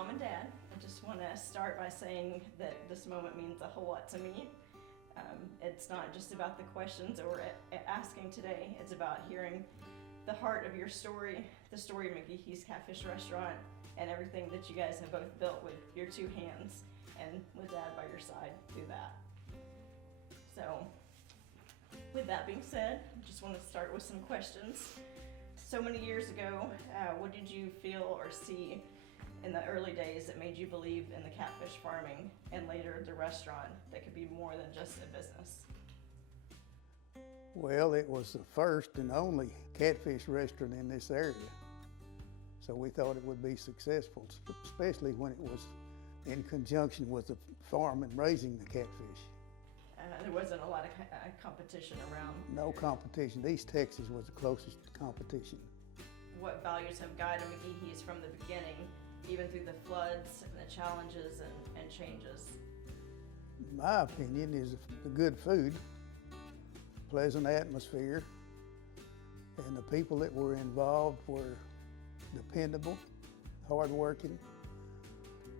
mom and dad. I just want to start by saying that this moment means a whole lot to me. It's not just about the questions that we're asking today, it's about hearing the heart of your story, the story of McGehee's Catfish Restaurant, and everything that you guys have both built with your two hands, and with Dad by your side through that. So, with that being said, I just want to start with some questions. So many years ago, what did you feel or see in the early days that made you believe in the catfish farming and later the restaurant that could be more than just a business? Well, it was the first and only catfish restaurant in this area. So we thought it would be successful, especially when it was in conjunction with the farm and raising the catfish. There wasn't a lot of competition around. No competition. East Texas was the closest competition. What values have guided McGehee's from the beginning, even through the floods and the challenges and changes? My opinion is the good food, pleasant atmosphere, and the people that were involved were dependable, hardworking,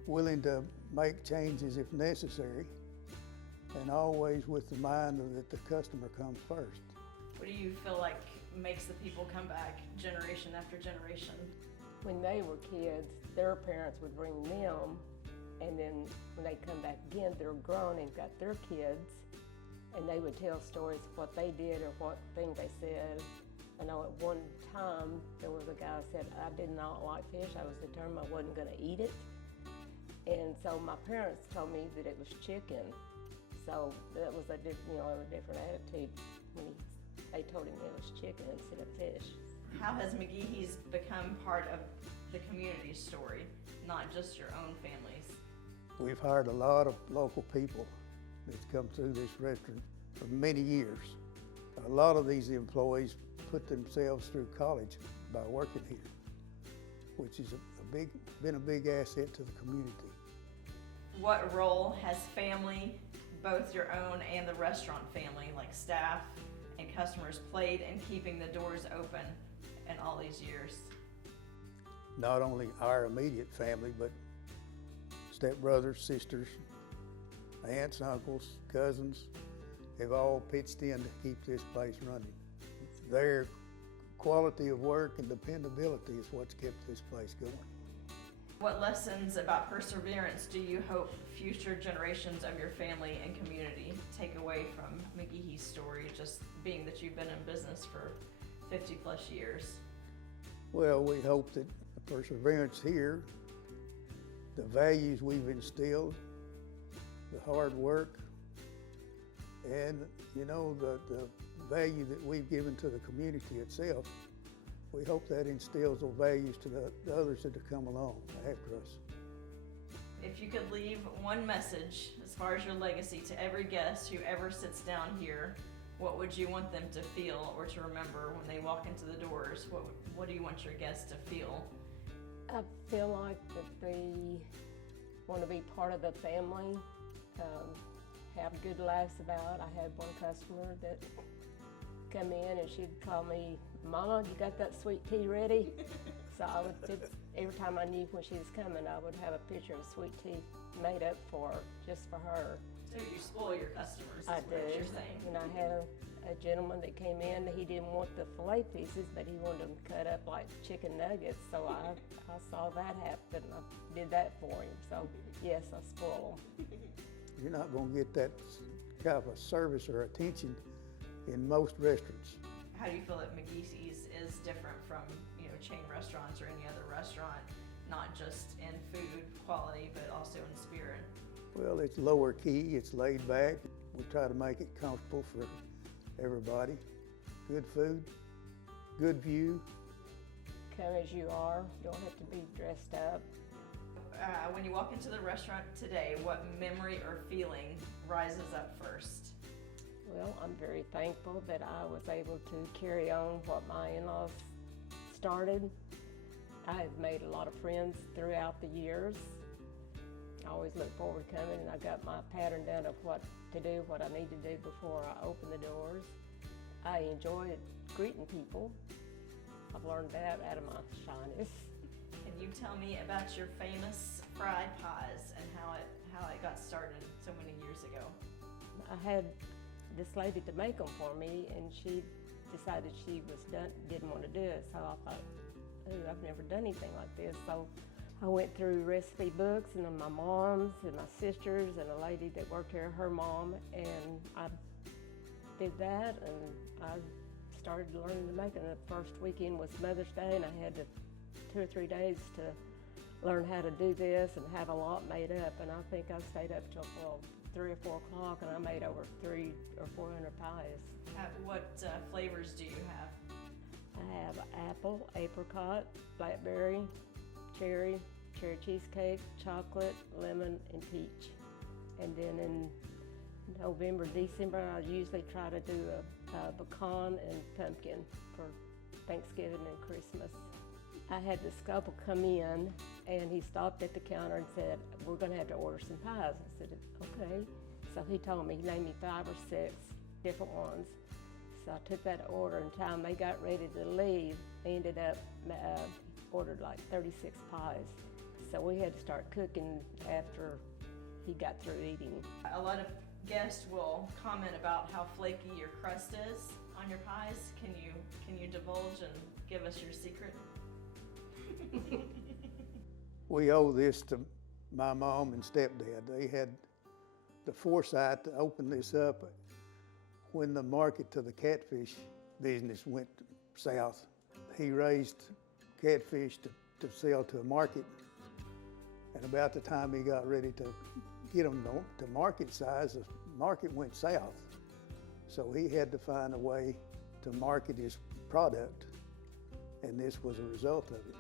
willing to make changes if necessary, and always with the mind that the customer comes first. What do you feel like makes the people come back generation after generation? When they were kids, their parents would bring them, and then when they come back again, they're grown and got their kids, and they would tell stories of what they did or what thing they said. I know at one time there was a guy who said, "I did not like fish. I was determined I wasn't going to eat it." And so my parents told me that it was chicken. So that was a different attitude when they told him it was chicken instead of fish. How has McGehee's become part of the community story, not just your own families? We've hired a lot of local people that's come through this restaurant for many years. A lot of these employees put themselves through college by working here, which is been a big asset to the community. What role has family, both your own and the restaurant family, like staff and customers, played in keeping the doors open in all these years? Not only our immediate family, but stepbrothers, sisters, aunts, uncles, cousins have all pitched in to keep this place running. Their quality of work and dependability is what's kept this place going. What lessons about perseverance do you hope future generations of your family and community take away from McGehee's story, just being that you've been in business for 50 plus years? Well, we hope that the perseverance here, the values we've instilled, the hard work, and the value that we've given to the community itself, we hope that instills those values to the others that have come along after us. If you could leave one message as far as your legacy to every guest who ever sits down here, what would you want them to feel or to remember when they walk into the doors? What do you want your guests to feel? I feel like that they want to be part of the family, have good laughs about. I had one customer that come in and she'd call me, "Mama, you got that sweet tea ready?" So I would every time I knew when she was coming, I would have a pitcher of sweet tea made up just for her. So you spoil your customers, I is what you're do. saying. And I had a gentleman that came in, he didn't want the filet pieces, but he wanted them cut up like chicken nuggets. So I saw that happen and I did that for him. So yes, I spoil them. You're not going to get that kind of a service or attention in most restaurants. How do you feel that McGehee's is different from chain restaurants or any other restaurant, not just in food quality, but also in spirit? Well, it's lower key, it's laid back. We try to make it comfortable for everybody. Good food, good view. Come as you are, you don't have to be dressed up. When you walk into the restaurant today, what memory or feeling rises up first? Well, I'm very thankful that I was able to carry on what my in-laws started. I have made a lot of friends throughout the years. I always look forward to coming, and I got my pattern down of what to do, what I need to do before I open the doors. I enjoy greeting people. I've learned that out of my shyness. Can you tell me about your famous fried pies and how it got started so many years ago. I had this lady to make them for me, and she decided she didn't want to do it. So I thought, ooh, I've never done anything like this. So I went through recipe books and then my mom's and my sister's and a lady that worked here, her mom, and I did that, and I started learning to make it. And the first weekend was Mother's Day, and I had 2 or 3 days to learn how to do this and have a lot made up. And I think I stayed up till 3 or 4 o'clock, and I made over 300 or 400 pies. What flavors do you have? I have apple, apricot, blackberry, cherry cheesecake, chocolate, lemon, and peach. And then in November, December, I usually try to do a pecan and pumpkin for Thanksgiving and Christmas. I had this couple come in, and he stopped at the counter and said, we're gonna have to order some pies. I said, okay. So he told me, he named me 5 or 6 different ones. So I took that order, and time they got ready to leave, they ended up ordered like 36 pies. So we had to start cooking after he got through eating. A lot of guests will comment about how flaky your crust is on your pies. Can you divulge and give us your secret? We owe this to my mom and stepdad. They had the foresight to open this up when the market to the catfish business went south. He raised catfish to sell to a market, and about the time he got ready to get them to market size, the market went south. So he had to find a way to market his product, and this was a result of it.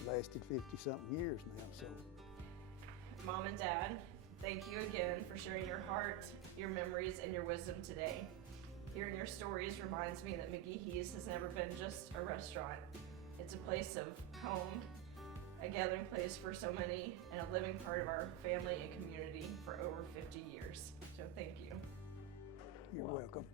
It lasted 50-something years now. So, Mom and Dad, thank you again for sharing your heart, your memories, and your wisdom today. Hearing your stories reminds me that McGehee's has never been just a restaurant. It's a place of home, a gathering place for so many, and a living part of our family and community for over 50 years. So thank you. you're welcome.